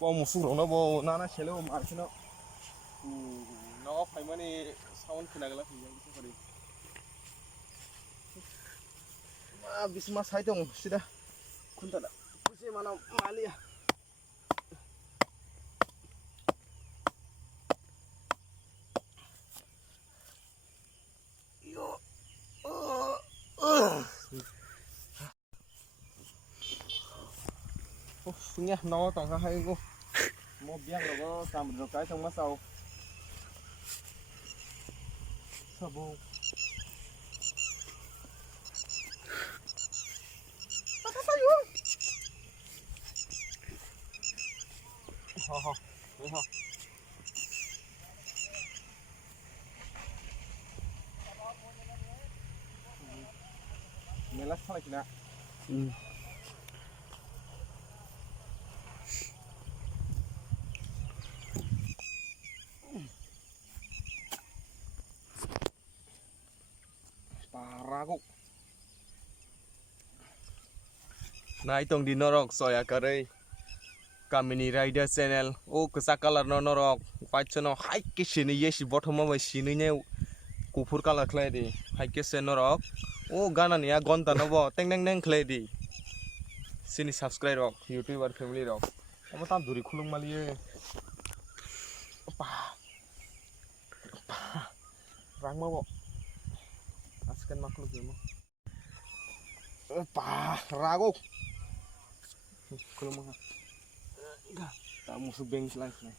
Bao musuk rong nó bao nana chele bao mar chino. Nó phải mà ni sound kena gala thì yang bisa kali. Bisma sai dong sudah. Kunta dah. Pusing mana mali ya. Nghe nó toàn ra hay cô một biếng là có cầm được cái trong mắt sau sao bô ho đấy ho nghe lát sao kìa ragu nah itong di norok soya kare kami ni rider channel o kesa color no norok pachono hai ke sini yes bottom ma sini ne kufur color khlai di hai ke se norok o gana ni ya gonta no bo teng teng teng khlai di sini subscribe rok youtuber family rok ama tam duri khulung maliye pa rang ma bo askan makhluk ya mah ragu kalau mah enggak tak musuh beng live nih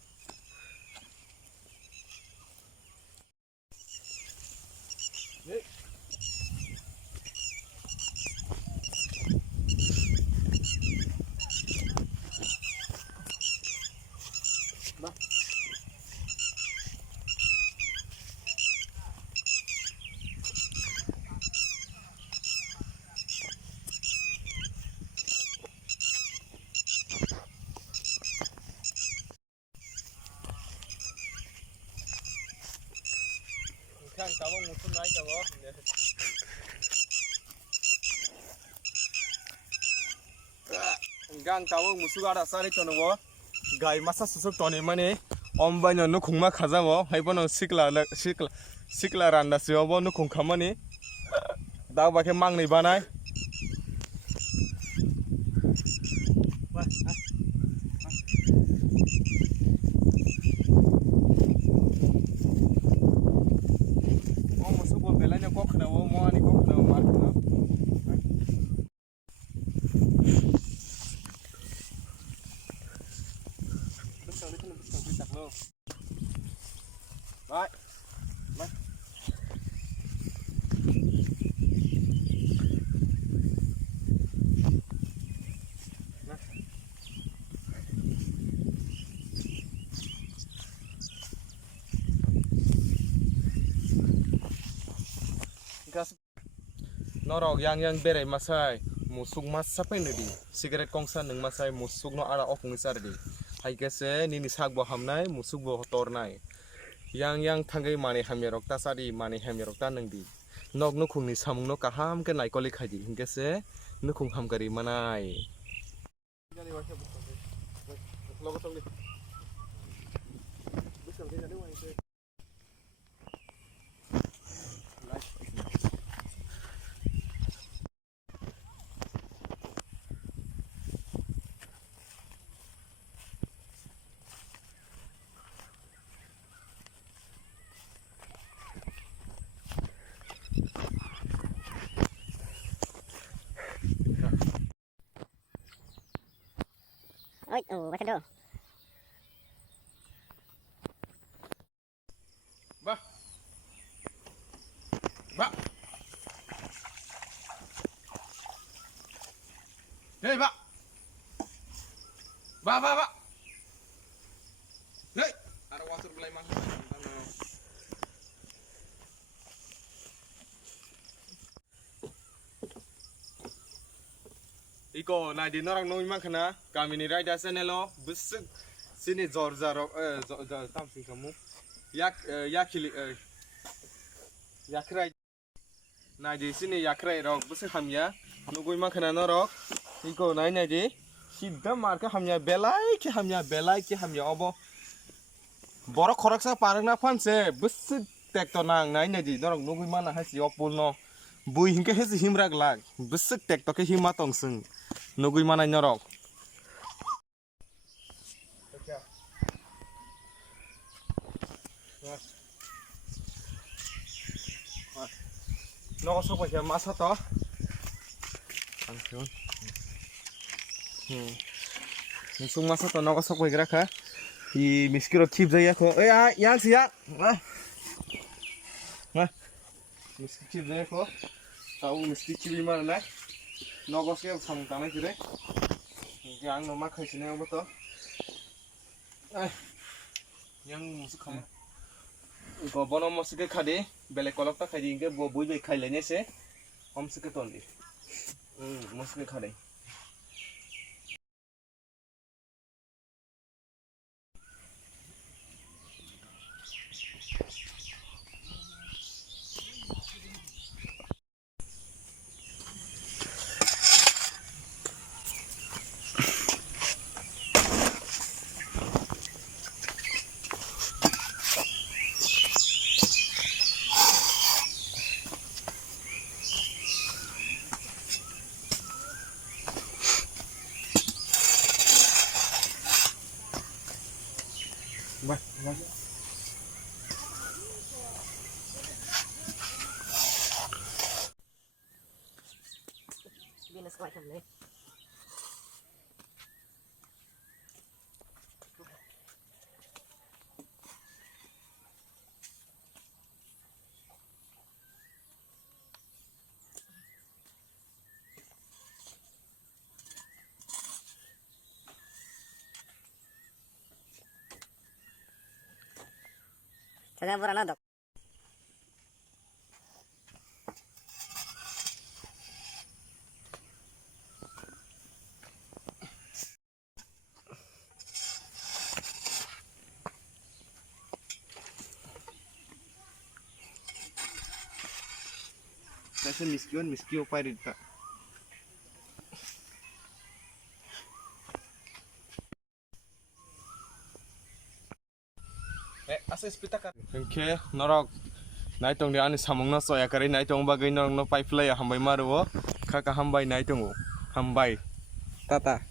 kan kamu musuh naik kamu gang kamu musuh ada sari tono bo gai masa susuk toni mane om banyo nukung ma khaja bo hai bono sikla randa sio bo nukung khamani da ba ke mang nei banai Right. Right. Norok yang bere masai musuk mas sapai nedi cigarette kongsan neng masai musuk no ada opung isar di hai kese nini sak bo hamnai musuk bo tornai yang thangai mani hamyarok ta sadi mani hamyarok ta nangdi nok nukung ni samung no kaham ke naikoli khaidi hingkese nukung hamkari manai Oi, macam tu. Ba. Ba. Hey, ba. Ba. Hey, ada water belai mang. Iko na di norang noi mang kana kami ni rider channel busuk sini zorjaro tam sing kamu yakili yakrai na di sini yakrai rok busuk hamya nugoi mang kana norok iko nai di Sidda marke hamya belai ki hamya obo. Borok khorak sa parang na panse bus tektor nang nai nadi norok nugui mana hasi opul no. Bui hingke hesi himrak lag bus tektor ke hima tong sung nugui mana norok. Nó sok pakai masa toh. Angkun. Sung masa toh nó sok pakai kah? I miskiro keep jaya ko. Yang sih ya. Miskiro keep jaya ko. Tahu miskiro keep mana nak? Nó sih sang tanah kiri. Yang nama kasih ni apa toh? Yang musik kamu. Ko bono musik khade bele kolok ta khadi inge bo bui bai khaile ne se musik tondi musik khade Bye. Bilang sekolah kami. Jangan pernah dok. Kasi miskio pa rin ta. Asa spita ka. Okay, norok. Naitong di ani samong na soya kari naitong bagay norok no pipe lay hambay maruo. Kaka hambay naitong hambay. Tata.